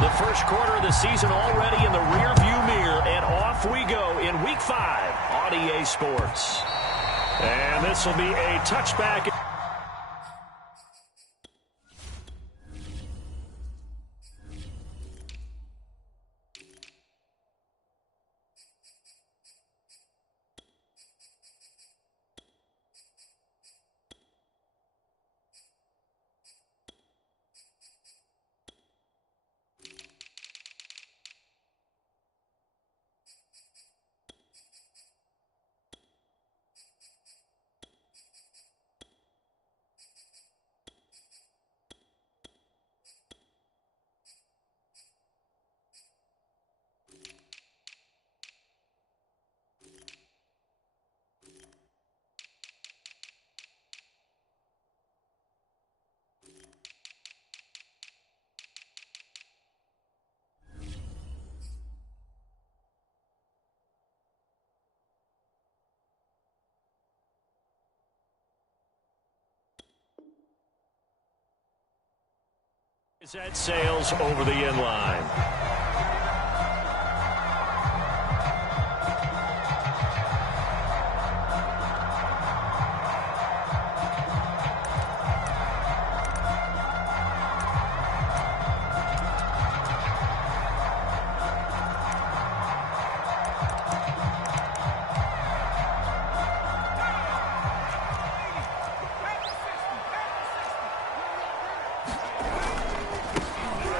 The first quarter of the season already in the rearview mirror, and off we go in Week 5 on EA Sports. And this will be a touchback. That sails over the end line.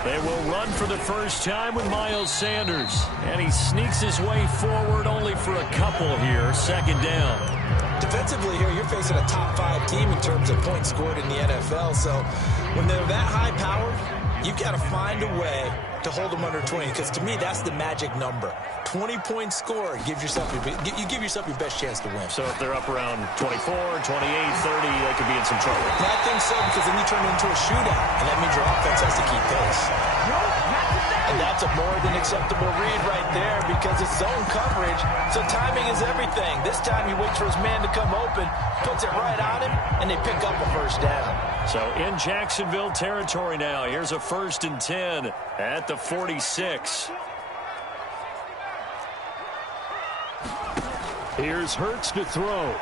They will run for the first time with Miles Sanders. And he sneaks his way forward only for a couple here. Second down. Defensively here, you're facing a top 5 team in terms of points scored in the NFL. So when they're that high-powered, you got to find a way to hold them under 20. Because to me, that's the magic number. 20-point score gives yourself you give yourself your best chance to win. So if they're up around 24, 28, 30, they could be in some trouble. I think so, because then you turn it into a shootout, and that means your offense has to keep pace. And that's a more than acceptable read right there, because it's zone coverage, so timing is everything. This time he waits for his man to come open, puts it right on him, and they pick up a first down. So in Jacksonville territory now, here's a 1st and 10 at the 46. Here's Hurts to throw.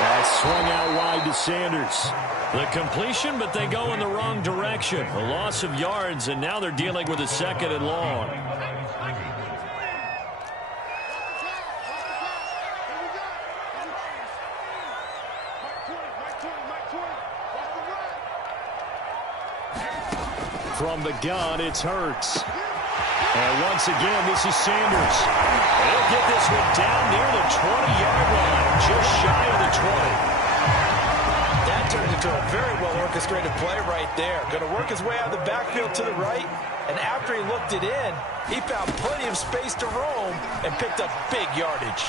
That's swung out wide to Sanders. The completion, but they go in the wrong direction. A loss of yards, and now they're dealing with a 2nd and long. From the gun, it's Hurts. And once again, this is Sanders. He'll get this one down near the 20-yard line, just shy of the 20. That turned into a very well-orchestrated play right there. Going to work his way out of the backfield to the right, and after he looked it in, he found plenty of space to roam and picked up big yardage.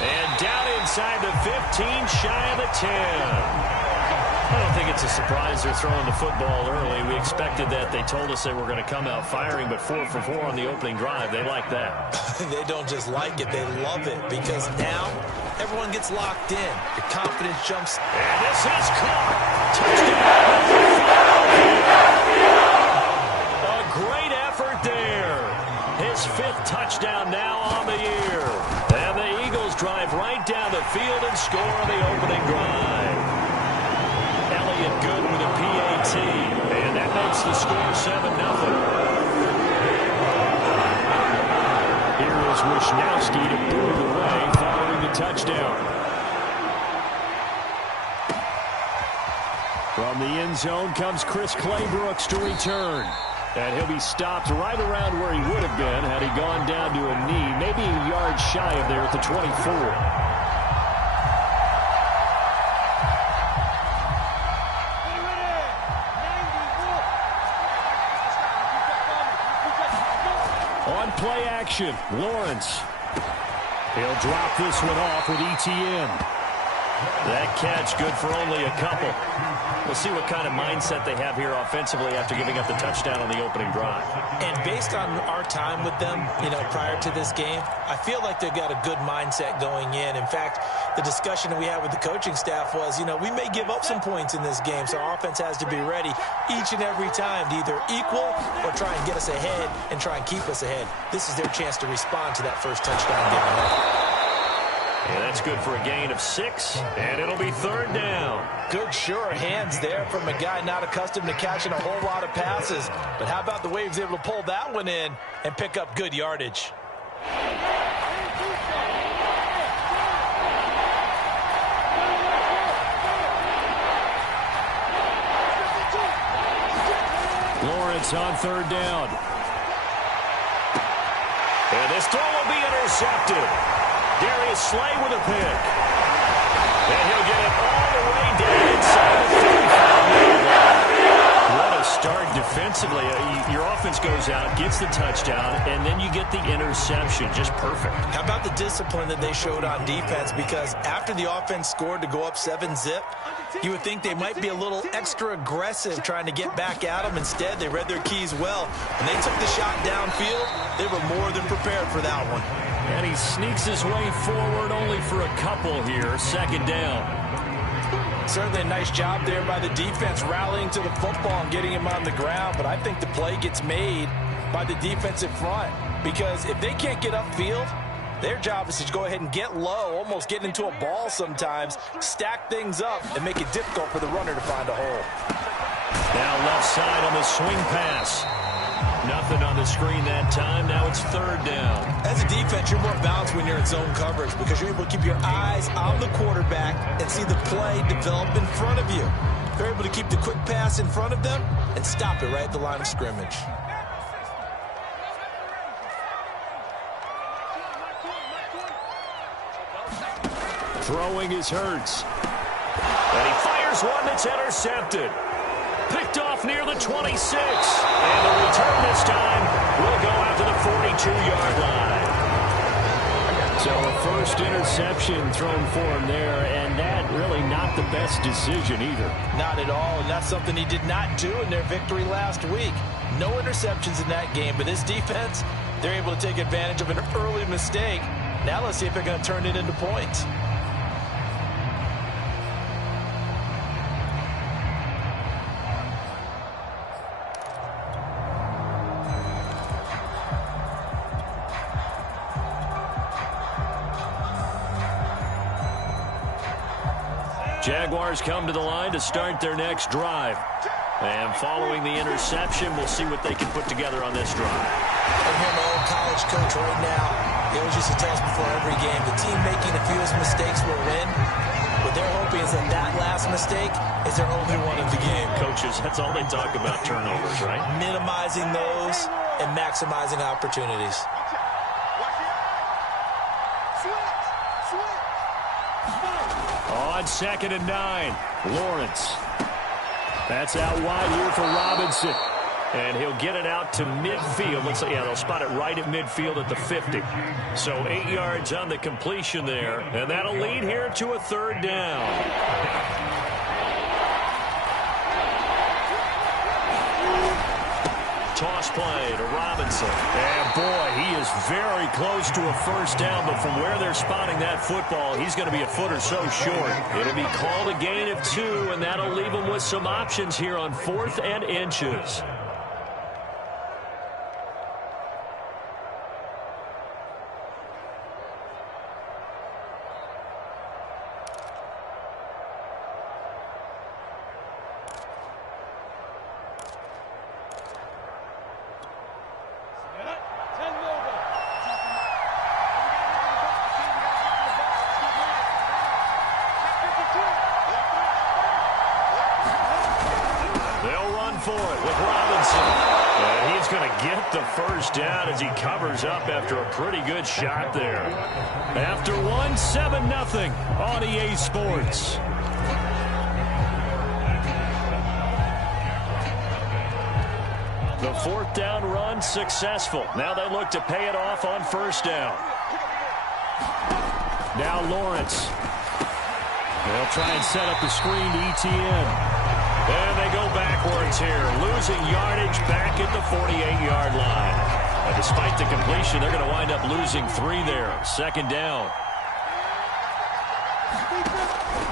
And down inside the 15, shy of the 10. I don't think it's a surprise they're throwing the football early. We expected that. They told us they were going to come out firing, but 4 for 4 on the opening drive. They like that. They don't just like it, they love it, because now everyone gets locked in. The confidence jumps. And this is caught. Touchdown. A great effort there. His 5th touchdown now on the year. And the Eagles drive right down the field and score on the opening drive. Good with a PAT, and that makes the score 7-0. Here is Wishnowski to boot it away following the touchdown. From the end zone comes Chris Claybrooks to return. And he'll be stopped right around where he would have been had he gone down to a knee, maybe a yard shy of there at the 24. Play action, Lawrence. He'll drop this one off with ETN. That catch good for only a couple. We'll see what kind of mindset they have here offensively after giving up the touchdown on the opening drive. And based on our time with them, prior to this game, I feel like they've got a good mindset going in. In fact, the discussion that we had with the coaching staff was, we may give up some points in this game, so our offense has to be ready each and every time to either equal or try and get us ahead and try and keep us ahead. This is their chance to respond to that first touchdown given up. And that's good for a gain of 6, and it'll be third down. Good, sure hands there from a guy not accustomed to catching a whole lot of passes. But how about the way he was able to pull that one in and pick up good yardage? Lawrence on third down. And this throw will be intercepted. Darius Slay with a pick. And he'll get it all the way down inside the 35-yard line. What a start defensively. Your offense goes out, gets the touchdown, and then you get the interception. Just perfect. How about the discipline that they showed on defense? Because after the offense scored to go up 7-zip, you would think they might be a little extra aggressive trying to get back at them. Instead, they read their keys well. When they took the shot downfield, they were more than prepared for that one. And he sneaks his way forward only for a couple here. Second down. Certainly a nice job there by the defense rallying to the football and getting him on the ground. But I think the play gets made by the defensive front. Because if they can't get upfield, their job is to go ahead and get low, almost get into a ball sometimes, stack things up, and make it difficult for the runner to find a hole. Now left side on the swing pass. Nothing on the screen that time. Now it's third down. As a defense, you're more balanced when you're in zone coverage because you're able to keep your eyes on the quarterback and see the play develop in front of you. You're able to keep the quick pass in front of them and stop it right at the line of scrimmage. Throwing is Hurts. And he fires one that's intercepted. Picked off near the 26. And the return this time will go out to the 42-yard line. So a first interception thrown for him there, and that really not the best decision either. Not at all, and that's something he did not do in their victory last week. No interceptions in that game, but this defense, they're able to take advantage of an early mistake. Now let's see if they're going to turn it into points. Jaguars come to the line to start their next drive. And following the interception, we'll see what they can put together on this drive. I'm here, my old college coach right now. He always used to tell us before every game, the team making the fewest mistakes will win. What they're hoping is that that last mistake is their only one of the game. Coaches, that's all they talk about, turnovers, right? Minimizing those and maximizing opportunities. On 2nd and 9, Lawrence. That's out wide here for Robinson. And he'll get it out to midfield. Looks like, yeah, they'll spot it right at midfield at the 50. So 8 yards on the completion there. And that'll lead here to a third down. Toss play to Robinson. And boy, he is very close to a first down, but from where they're spotting that football, he's going to be a foot or so short. It'll be called a gain of 2, and that'll leave him with some options here on 4th and inches. For it with Robinson. And he's going to get the first down as he covers up after a pretty good shot there. After 7-0 on EA Sports. The 4th down run successful. Now they look to pay it off on first down. Now Lawrence. They'll try and set up the screen to ETN. And they go backwards here, losing yardage back at the 48-yard line. And despite the completion, they're going to wind up losing 3 there. Second down.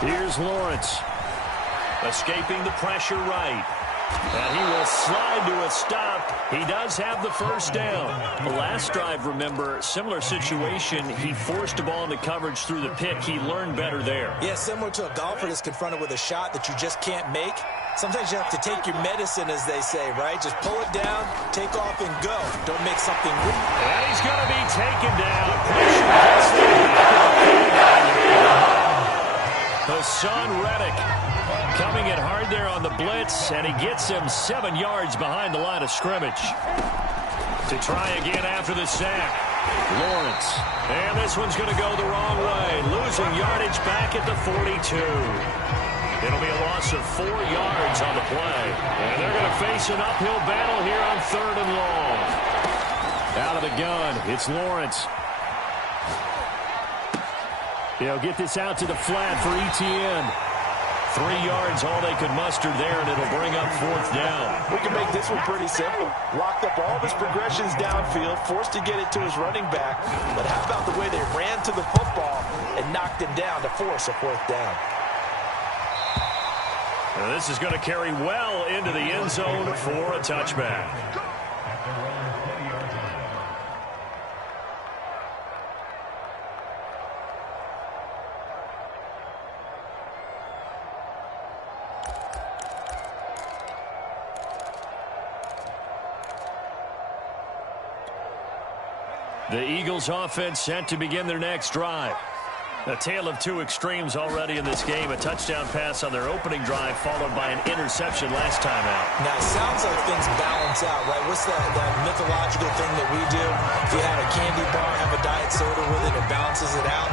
Here's Lawrence. Escaping the pressure right. And he will slide to a stop. He does have the first down. The last drive, remember, similar situation. He forced the ball into coverage through the pick. He learned better there. Yeah, similar to a golfer that's confronted with a shot that you just can't make. Sometimes you have to take your medicine, as they say, right? Just pull it down, take off, and go. Don't make something weak. And he's going to be taken down. Pressure gets the back of the Hassan Reddick coming in hard there on the blitz, and he gets him 7 yards behind the line of scrimmage. To try again after the sack, Lawrence. And this one's going to go the wrong way, losing yardage back at the 42. It'll be a loss of 4 yards on the play. And they're going to face an uphill battle here on 3rd and long. Out of the gun, it's Lawrence. He'll get this out to the flat for ETN. 3 yards, all they could muster there, and it'll bring up 4th down. We can make this one pretty simple. Locked up all of his progressions downfield, forced to get it to his running back. But how about the way they ran to the football and knocked him down to force a 4th down? Now this is going to carry well into the end zone for a touchback. The Eagles offense set to begin their next drive. A tale of 2 extremes already in this game. A touchdown pass on their opening drive, followed by an interception last time out. Now, it sounds like things balance out, right? What's that mythological thing that we do? If you had a candy bar, have a diet soda with it, it balances it out.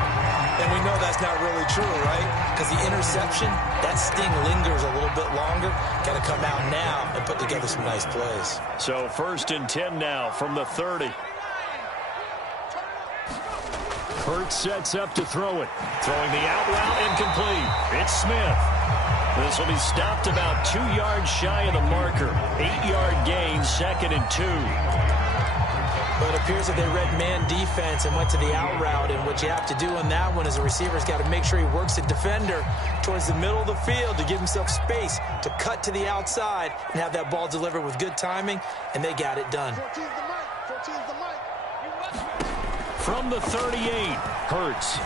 And we know that's not really true, right? Because the interception, that sting lingers a little bit longer. Got to come out now and put together some nice plays. So 1st and 10 now from the 30. Hurts sets up to throw it. Throwing the out route incomplete. It's Smith. This will be stopped about 2 yards shy of the marker. 8-yard gain, 2nd and 2. But it appears that they read man defense and went to the out route. And what you have to do on that one is a receiver's got to make sure he works the defender towards the middle of the field to give himself space to cut to the outside and have that ball delivered with good timing. And they got it done. From the 38, Hurts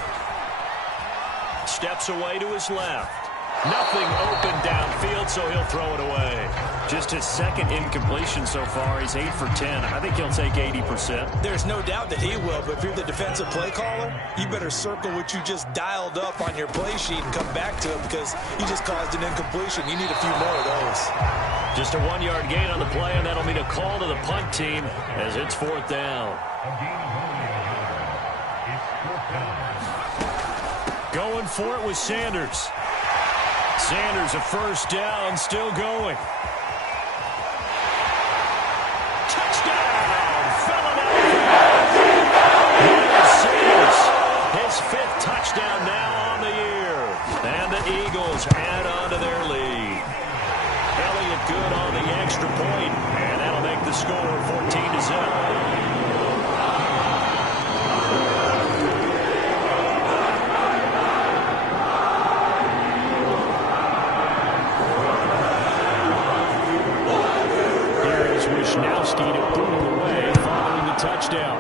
steps away to his left. Nothing open downfield, so he'll throw it away. Just his 2nd incompletion so far. He's 8 for 10. I think he'll take 80%. There's no doubt that he will, but if you're the defensive play caller, you better circle what you just dialed up on your play sheet and come back to it because you just caused an incompletion. You need a few more of those. Just a 1-yard gain on the play, and that'll mean a call to the punt team as it's 4th down. Going for it with Sanders. Sanders a 1st down, still going. Touchdown, Philadelphia. Sanders, his 5th touchdown now on the year. And the Eagles add on to their lead. Elliott good on the extra point, and that'll make the score 14-0. Wishnowski to boot it away following the touchdown.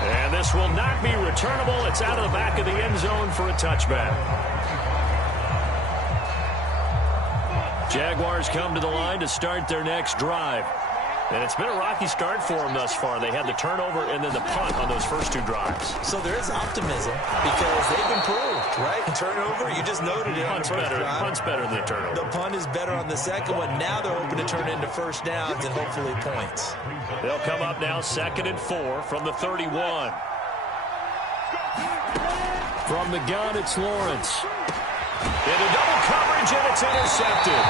And this will not be returnable. It's out of the back of the end zone for a touchback. Jaguars come to the line to start their next drive. And it's been a rocky start for them thus far. They had the turnover and then the punt on those first 2 drives. So there is optimism because they've improved, right? Turnover, you just noted it on the first drive. Punt's better than the turnover. The punt is better on the second one. Now they're hoping to turn it into 1st downs and hopefully points. They'll come up now 2nd and 4 from the 31. From the gun, it's Lawrence. Into double coverage, and it's intercepted.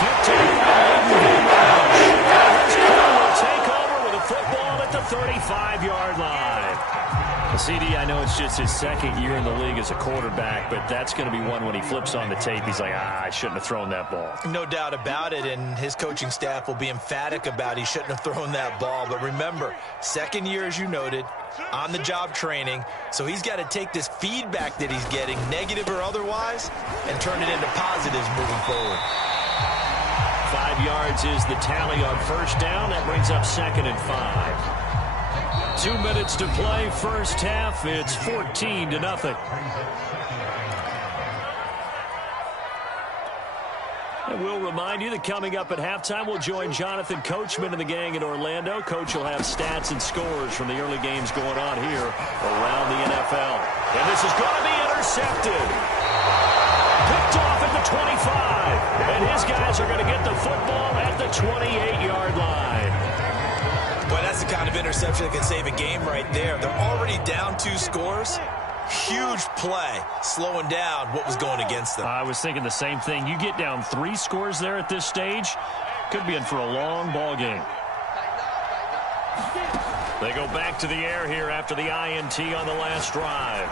Good take by Take over with a football at the 35-yard line. CD, I know it's just his second year in the league as a quarterback, but that's going to be one when he flips on the tape. He's like, I shouldn't have thrown that ball. No doubt about it, and his coaching staff will be emphatic about he shouldn't have thrown that ball. But remember, second year, as you noted, on-the-job training, so he's got to take this feedback that he's getting, negative or otherwise, and turn it into positives moving forward. 5 yards is the tally on first down. That brings up 2nd and 5. 2 minutes to play, first half. It's 14-0. And we'll remind you that coming up at halftime, we'll join Jonathan Coachman and the gang in Orlando. Coach will have stats and scores from the early games going on here around the NFL. And this is going to be intercepted. Picked off at the 25. And his guys are going to get the football at the 28-yard line. Boy, that's the kind of interception that can save a game right there. They're already down 2 scores. Huge play, slowing down what was going against them. I was thinking the same thing. You get down 3 scores there at this stage, could be in for a long ball game. They go back to the air here after the INT on the last drive.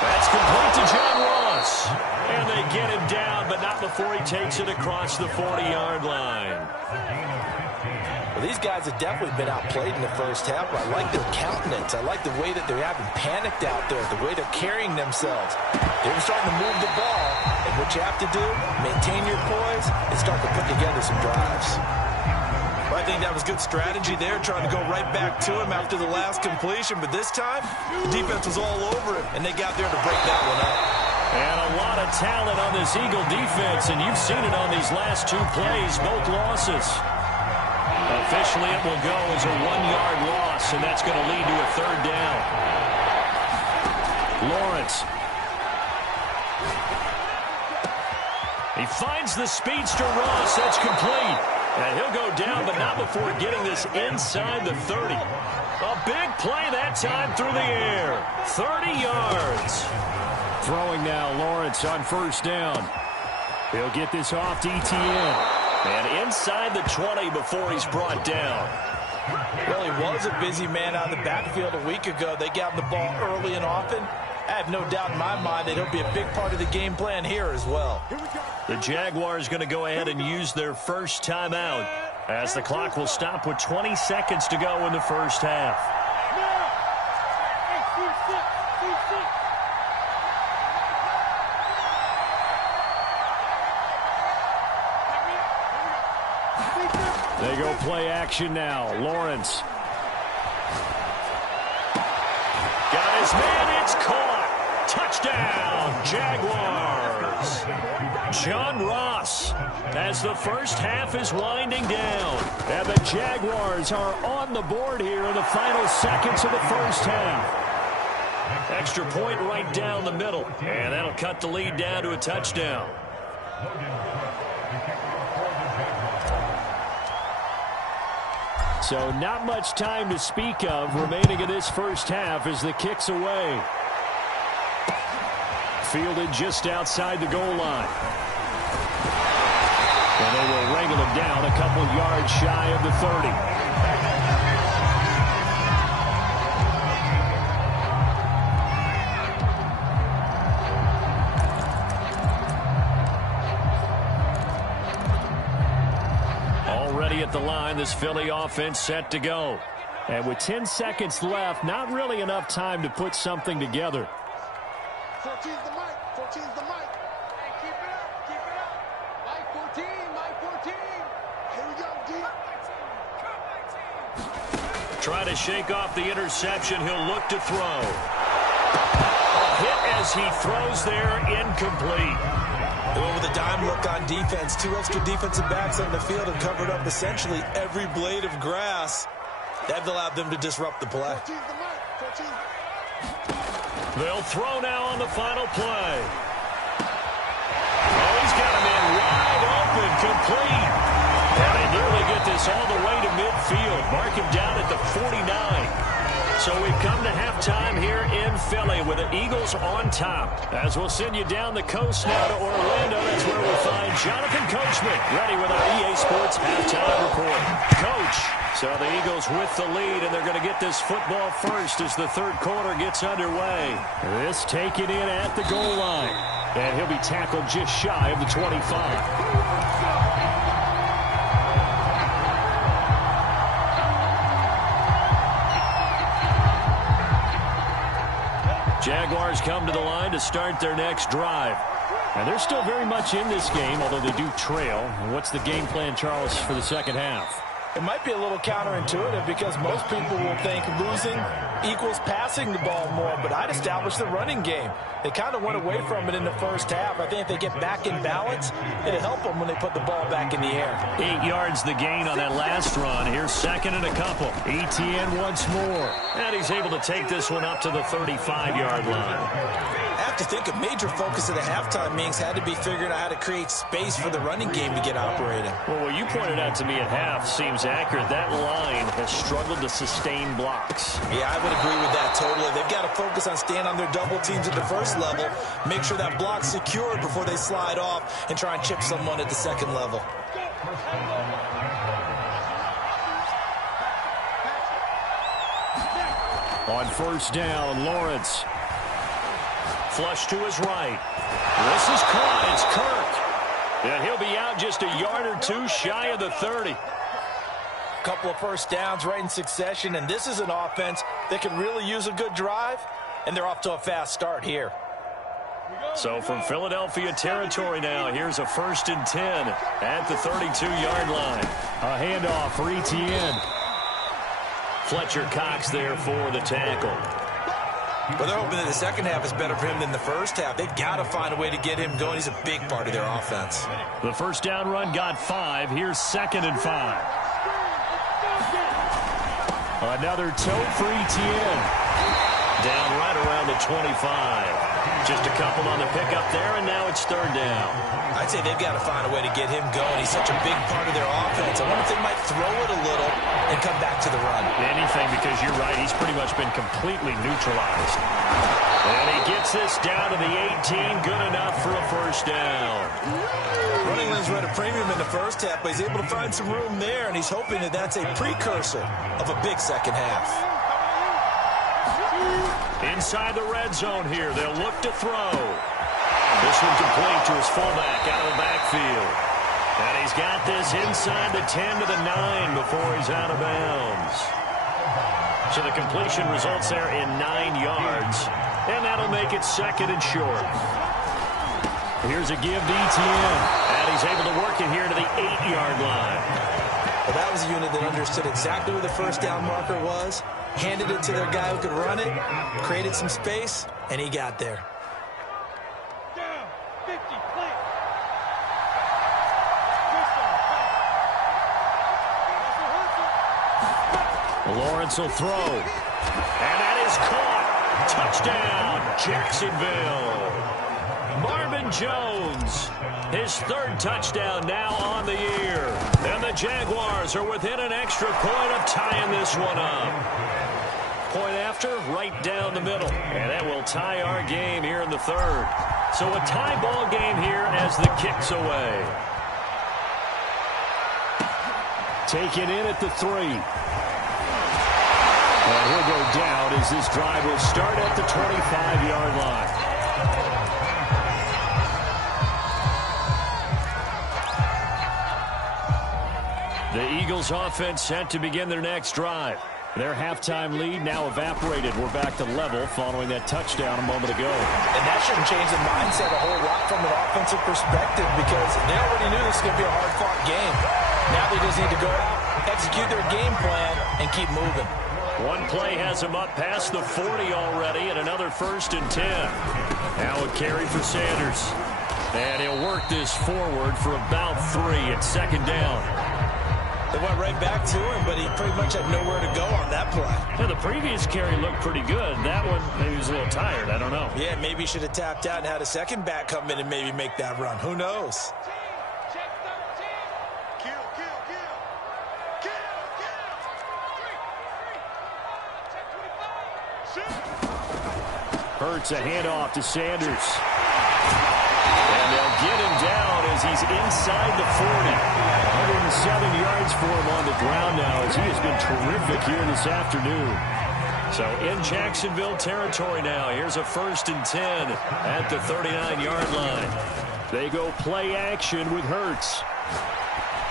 That's complete to John Ross. And they get him down, but not before he takes it across the 40-yard line. Well, these guys have definitely been outplayed in the first half, but I like their countenance. I like the way that they're having panicked out there, the way they're carrying themselves. They're starting to move the ball, and what you have to do, maintain your poise and start to put together some drives. Well, I think that was good strategy there, trying to go right back to him after the last completion, but this time, the defense was all over him, and they got there to break that one up. And a lot of talent on this Eagle defense, and you've seen it on these last 2 plays, both losses. Officially, it will go as a 1-yard loss, and that's going to lead to a 3rd down. Lawrence. He finds the speedster Ross. That's complete. And he'll go down, but not before getting this inside the 30. A big play that time through the air. 30 yards. Throwing now, Lawrence on first down. He'll get this off to ETN. And inside the 20 before he's brought down. Well, he was a busy man out of the backfield a week ago. They got the ball early and often. I have no doubt in my mind that he'll be a big part of the game plan here as well. The Jaguars going to go ahead and use their first timeout as the clock will stop with 20 seconds to go in the first half. They go play action now. Lawrence. Got his man. It's caught. Touchdown, Jaguars. John Ross as the first half is winding down. And the Jaguars are on the board here in the final seconds of the first half. Extra point right down the middle. And that'll cut the lead down to a touchdown. So not much time to speak of remaining in this first half as the kick's away. Fielded just outside the goal line. And they will wrangle him down a couple yards shy of the 30. At the line, this Philly offense set to go. And with 10 seconds left, not really enough time to put something together. 14's the mic. 14's the mic. Hey, keep it up. Keep it up. Mike 14. Mike 14. Here we go, D. Try to shake off the interception. He'll look to throw. A hit as he throws there, incomplete. Well, with a dime look on defense, 2 extra defensive backs on the field have covered up essentially every blade of grass. That allowed them to disrupt the play. 14's the mic. 14. They'll throw now on the final play. Oh, he's got him in wide open, complete. And they nearly get this all the way to midfield. Mark him down at the 49. So we've come to halftime here in Philly with the Eagles on top. As we'll send you down the coast now to Orlando. That's where we'll find And Jonathan Coachman ready with our EA Sports halftime report. Coach, so the Eagles with the lead, and they're going to get this football first as the third quarter gets underway. This taken in at the goal line. And he'll be tackled just shy of the 25. Jaguars come to the line to start their next drive. And they're still very much in this game, although they do trail. What's the game plan, Charles, for the second half? It might be a little counterintuitive because most people will think losing equals passing the ball more, but I'd establish the running game. They kind of went away from it in the first half. I think if they get back in balance, it'll help them when they put the ball back in the air. 8 yards the gain on that last run. Here's second and a couple. ETN once more. And he's able to take this one up to the 35-yard line. I have to think a major focus of the halftime meetings had to be figuring out how to create space for the running game to get operating. Well, what you pointed out to me at half seems accurate. That line has struggled to sustain blocks. Yeah, I would agree with that totally. They've got to focus on staying on their double teams at the first level, make sure that block's secured before they slide off and try and chip someone at the second level. On first down, Lawrence. Flush to his right. This is caught. It's Kirk. And he'll be out just a yard or two shy of the 30. Couple of first downs right in succession, and this is an offense that can really use a good drive, and they're off to a fast start here. So from Philadelphia territory now, here's a 1st and 10 at the 32-yard line. A handoff for ETN. Fletcher Cox there for the tackle. But they're hoping that the second half is better for him than the first half. They've got to find a way to get him going. He's a big part of their offense. The first down run got 5. Here's 2nd and 5. Another tote for ETN. Down right around the 25. Just a couple on the pickup there, and now it's 3rd down. I'd say they've got to find a way to get him going. He's such a big part of their offense. I wonder if they might throw it a little and come back to the run. Anything, because you're right, he's pretty much been completely neutralized. And he gets this down to the 18, good enough for a 1st down. Running lanes were at a premium in the first half, but he's able to find some room there, and he's hoping that that's a precursor of a big second half. Inside the red zone here, they'll look to throw. This one complete to his fullback out of the backfield. And he's got this inside the 10 to the 9 before he's out of bounds. So the completion results there in 9 yards. And that'll make it 2nd and short. Here's a give to ETN. And he's able to work it here to the 8-yard line. Well, that was a unit that understood exactly where the first down marker was, handed it to their guy who could run it, created some space, and he got there. Down, 50, play. Lawrence will throw. And that is caught. Touchdown, Jacksonville. Marvin Jones, his 3rd touchdown now on the year. And the Jaguars are within an extra point of tying this one up. Point after, right down the middle. And that will tie our game here in the 3rd. So a tie ball game here as the kick's away. Taken in at the 3. And he'll go down as this drive will start at the 25-yard line. The Eagles offense set to begin their next drive. Their halftime lead now evaporated. We're back to level following that touchdown a moment ago. And that shouldn't change the mindset a whole lot from an offensive perspective because they already knew this was going to be a hard-fought game. Now they just need to go out, execute their game plan, and keep moving. One play has him up past the 40 already, and another 1st and 10. Now a carry for Sanders. And he'll work this forward for about 3 at 2nd down. They went right back to him, but he pretty much had nowhere to go on that play. Yeah, the previous carry looked pretty good. That one, maybe he was a little tired. I don't know. Yeah, maybe he should have tapped out and had a second back come in and maybe make that run. Who knows? Hurts a handoff to Sanders. And they'll get him down as he He's inside the 40. 107 yards for him on the ground now as he has been terrific here this afternoon. So in Jacksonville territory now. Here's a 1st and 10 at the 39-yard line. They go play action with Hurts.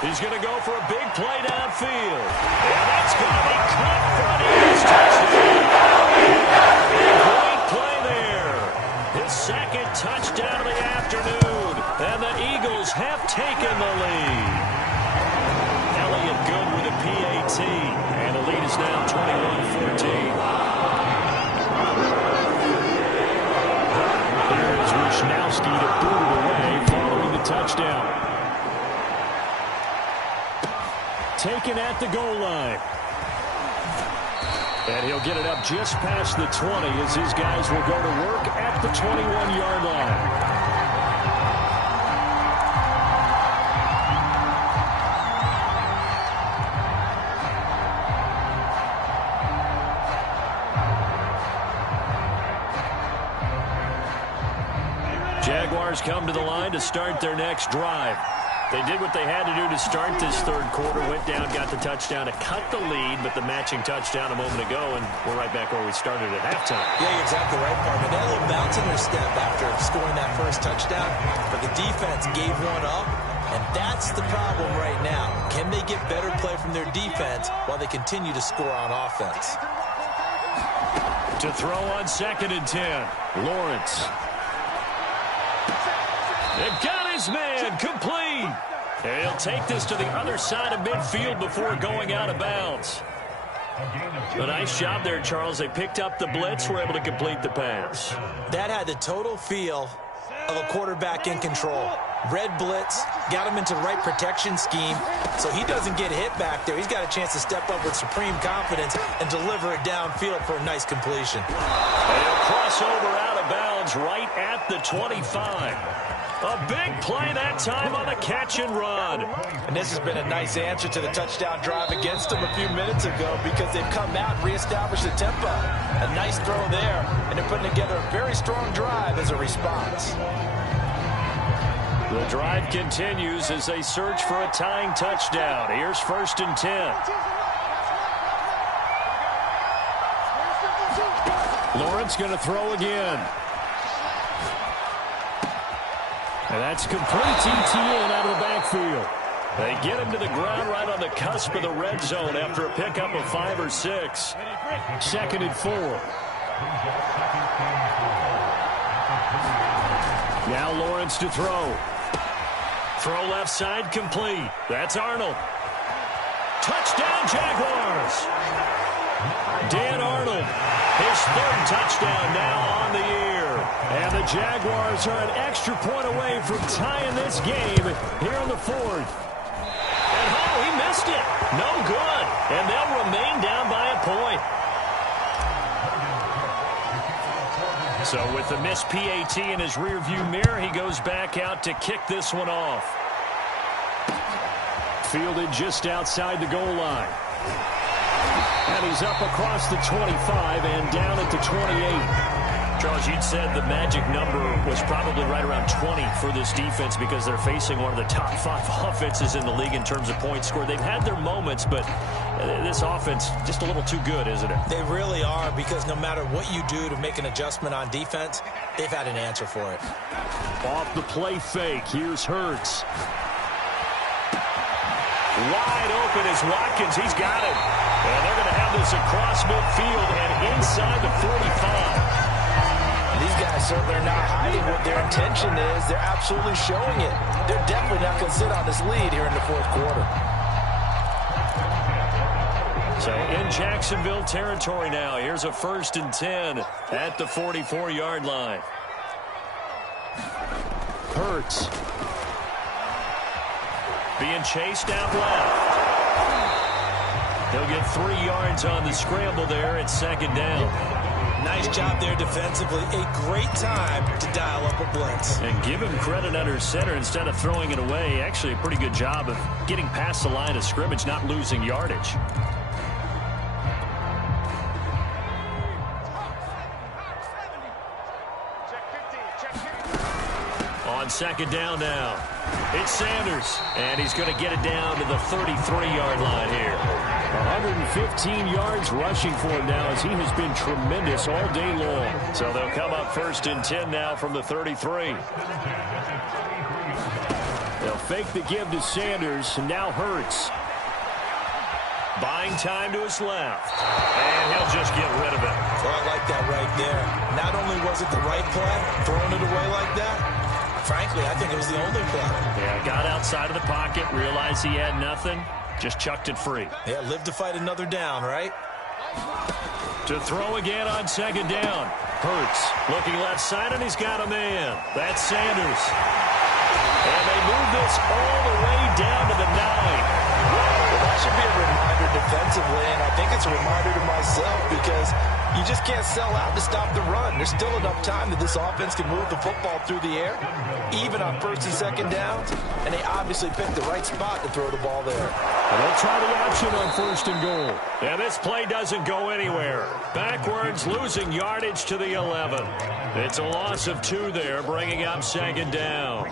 He's going to go for a big play downfield. And that's going to be caught for an Eagles touchdown. Great play there. His 2nd touchdown of the afternoon. And the Eagles have taken the lead. Elliott good with a PAT. And the lead is now 21-14. Here is Wishnowski to boot it away following the touchdown. Taken at the goal line. And he'll get it up just past the 20 as his guys will go to work at the 21-yard line. Jaguars come to the line to start their next drive. They did what they had to do to start this 3rd quarter, went down, got the touchdown to cut the lead, but the matching touchdown a moment ago, and we're right back where we started at halftime. Yeah, you're exactly right, partner. They had a little bounce in their step after scoring that 1st touchdown, but the defense gave one up, and that's the problem right now. Can they get better play from their defense while they continue to score on offense? To throw on 2nd and 10, Lawrence. They've got his man complete. And he'll take this to the other side of midfield before going out of bounds. A nice job there, Charles. They picked up the blitz, were able to complete the pass. That had the total feel of a quarterback in control. Red blitz, got him into the right protection scheme, so he doesn't get hit back there. He's got a chance to step up with supreme confidence and deliver it downfield for a nice completion. And he'll cross over out of bounds right at the 25. A big play that time on the catch and run. And this has been a nice answer to the touchdown drive against them a few minutes ago because they've come out and reestablished the tempo. A nice throw there, and they're putting together a very strong drive as a response. The drive continues as they search for a tying touchdown. Here's 1st and 10. Lawrence going to throw again. And that's complete ETN out of the backfield. They get him to the ground right on the cusp of the red zone after a pickup of 5 or 6. 2nd and 4. Now Lawrence to throw. Throw left side complete. That's Arnold. Touchdown Jaguars. Dan Arnold, his 3rd touchdown now on the year. And the Jaguars are an extra point away from tying this game here in the 4th. And oh, he missed it. No good. And they'll remain down by a point. So with the missed PAT in his rearview mirror, he goes back out to kick this one off. Fielded just outside the goal line. And he's up across the 25 and down at the 28. Charles, you'd said the magic number was probably right around 20 for this defense because they're facing one of the top 5 offenses in the league in terms of points scored. They've had their moments, but this offense just a little too good, isn't it? They really are, because no matter what you do to make an adjustment on defense, they've had an answer for it. Off the play fake, here's Hurts. Wide open is Watkins. He's got it. And they're going to have this across midfield and inside the 45. These guys certainly are not hiding what their intention is. They're absolutely showing it. They're definitely not going to sit on this lead here in the 4th quarter. So in Jacksonville territory now. Here's a 1st and 10 at the 44-yard line. Hurts. Being chased out left. He'll get 3 yards on the scramble there at 2nd down. Nice job there defensively. A great time to dial up a blitz. And give him credit under center instead of throwing it away. Actually a pretty good job of getting past the line of scrimmage, not losing yardage. On second down now. It's Sanders, and he's going to get it down to the 33-yard line here. 115 yards rushing for him now as he has been tremendous all day long. So they'll come up 1st and 10 now from the 33. They'll fake the give to Sanders, and now Hurts. Buying time to his left. And he'll just get rid of it. Well, I like that right there. Not only was it the right play, throwing it away like that, frankly, I think it was the only play. Yeah, got outside of the pocket, realized he had nothing, just chucked it free. Yeah, live to fight another down, right? To throw again on 2nd down. Hurts looking left side, and he's got a man. That's Sanders. And they move this all the way down to the 9. That should be a reminder defensively, and I think it's a reminder to myself because you just can't sell out to stop the run. There's still enough time that this offense can move the football through the air, even on 1st and 2nd downs, and they obviously picked the right spot to throw the ball there. And they'll try the option on 1st and goal. And this play doesn't go anywhere. Backwards, losing yardage to the 11. It's a loss of 2 there, bringing up 2nd down.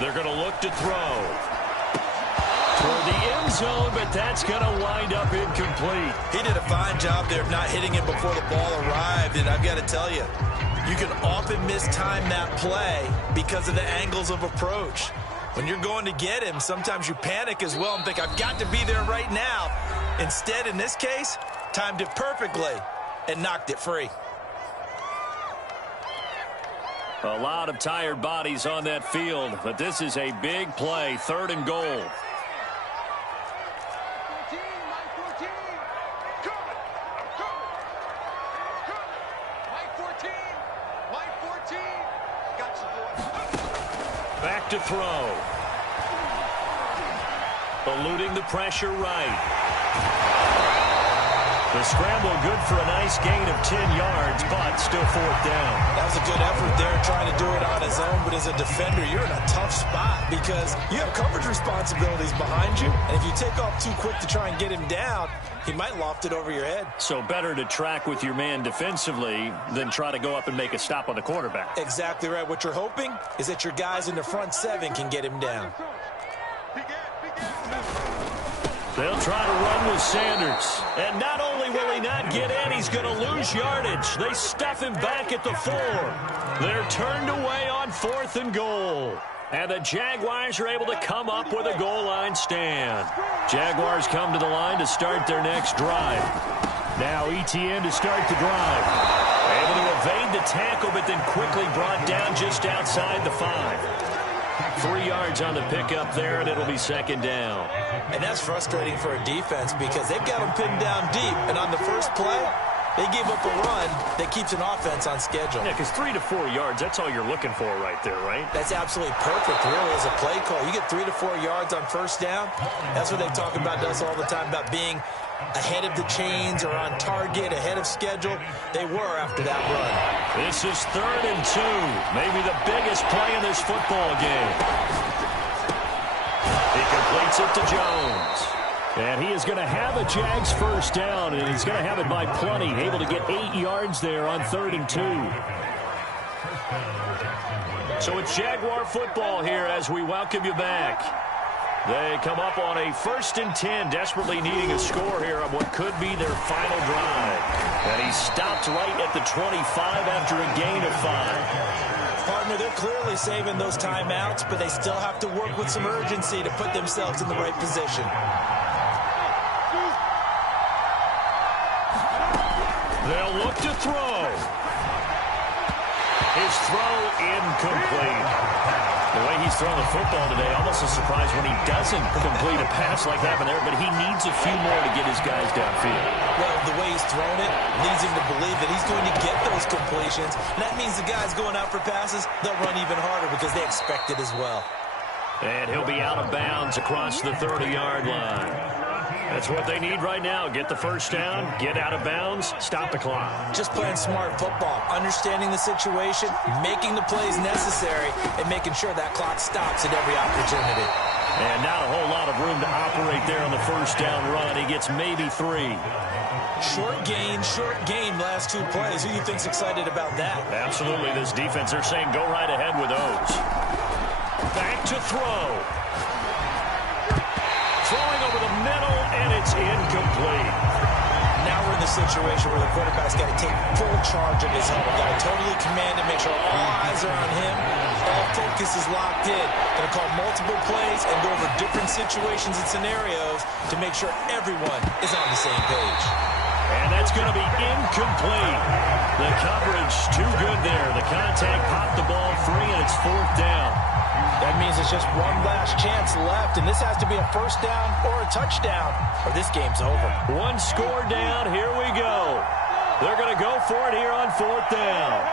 They're going to look to throw toward the end zone, but that's going to wind up incomplete. He did a fine job there of not hitting it before the ball arrived, and I've got to tell you, you can often mistime that play because of the angles of approach. When you're going to get him, sometimes you panic as well and think, I've got to be there right now. Instead, in this case, timed it perfectly and knocked it free. A lot of tired bodies on that field, but this is a big play, 3rd and goal. 14, Mike 14. Mike 14. Got you, boy. Back to throw. Eluding the pressure right. The scramble good for a nice gain of 10 yards, but still 4th down. That was a good effort there, trying to do it on his own, but as a defender, you're in a tough spot because you have coverage responsibilities behind you, and if you take off too quick to try and get him down, he might loft it over your head. So better to track with your man defensively than try to go up and make a stop on the quarterback. Exactly right. What you're hoping is that your guys in the front 7 can get him down. They'll try to run with Sanders. And not only will he not get in, he's going to lose yardage. They stuff him back at the 4. They're turned away on 4th and goal. And the Jaguars are able to come up with a goal line stand. Jaguars come to the line to start their next drive. Now ETN to start the drive. Able to evade the tackle, but then quickly brought down just outside the 5. 3 yards on the pickup there, and it'll be 2nd down. And that's frustrating for a defense because they've got them pinned down deep. And on the first play, they gave up a run that keeps an offense on schedule. Yeah, because 3 to 4 yards, that's all you're looking for right there, right? That's absolutely perfect, really, as a play call. You get 3 to 4 yards on 1st down. That's what they talk about us all the time, about being ahead of the chains or on target, ahead of schedule. They were after that run. This is 3rd and 2. Maybe the biggest play in this football game. He completes it to Jones. And he is going to have a Jags 1st down, and he's going to have it by plenty. Able to get 8 yards there on 3rd and 2. So it's Jaguar football here as we welcome you back. They come up on a 1st and 10, desperately needing a score here on what could be their final drive. And he stopped right at the 25 after a gain of 5. Partner, they're clearly saving those timeouts, but they still have to work with some urgency to put themselves in the right position. They'll look to throw. His throw incomplete. The way he's thrown the football today, almost a surprise when he doesn't complete a pass like happened there, but he needs a few more to get his guys downfield. Well, the way he's thrown it leads him to believe that he's going to get those completions. And that means the guys going out for passes, they'll run even harder because they expect it as well. And he'll be out of bounds across the 30-yard line. That's what they need right now. Get the first down, get out of bounds, stop the clock. Just playing smart football, understanding the situation, making the plays necessary, and making sure that clock stops at every opportunity. And not a whole lot of room to operate there on the first down run. He gets maybe 3. Short gain, last 2 plays. Who do you think's excited about that? Absolutely, this defense, they're saying go right ahead with those. Back to throw. Throwing over the middle, and it's incomplete. Now we're in the situation where the quarterback's got to take full charge of his huddle. Got to totally command it, make sure all eyes are on him. All focus is locked in. Going to call multiple plays and go over different situations and scenarios to make sure everyone is on the same page. And that's going to be incomplete. The coverage too good there. The contact popped the ball free, and it's 4th down. That means it's just one last chance left, and this has to be a first down or a touchdown, or this game's over. One score down. Here we go. They're going to go for it here on 4th down.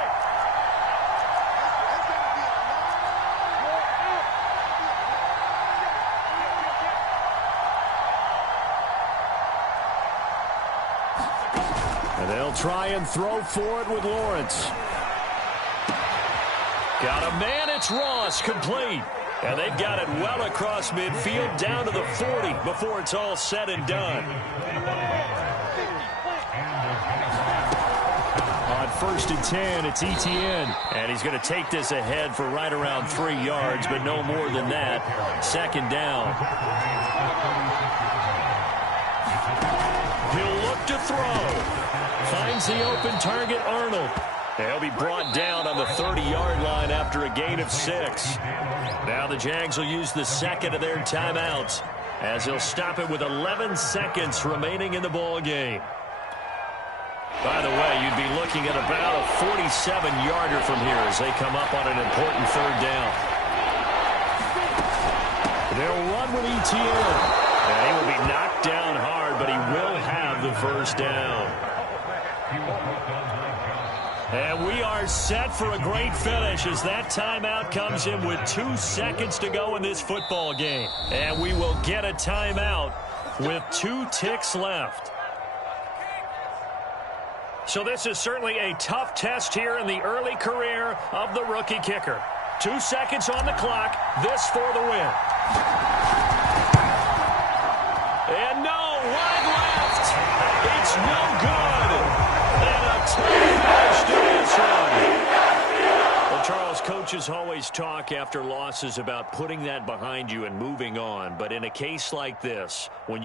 And they'll try and throw for it with Lawrence. Got a man, it's Ross, complete. And they've got it well across midfield, down to the 40 before it's all said and done. On 1st and 10, it's Etienne. And he's going to take this ahead for right around 3 yards, but no more than that. 2nd down. He'll look to throw. Finds the open target, Arnold. He'll be brought down on the 30-yard line after a gain of 6. Now the Jags will use the second of their timeouts as he'll stop it with 11 seconds remaining in the ball game. By the way, you'd be looking at about a 47-yarder from here as they come up on an important 3rd down. They'll run with Etienne. And he will be knocked down hard, but he will have the first down. And we are set for a great finish as that timeout comes in with 2 seconds to go in this football game. And we will get a timeout with 2 ticks left. So this is certainly a tough test here in the early career of the rookie kicker. 2 seconds on the clock. This for the win. And no, wide left. It's no good. And a tough finish to this one. Well, Charles, coaches always talk after losses about putting that behind you and moving on. But in a case like this, when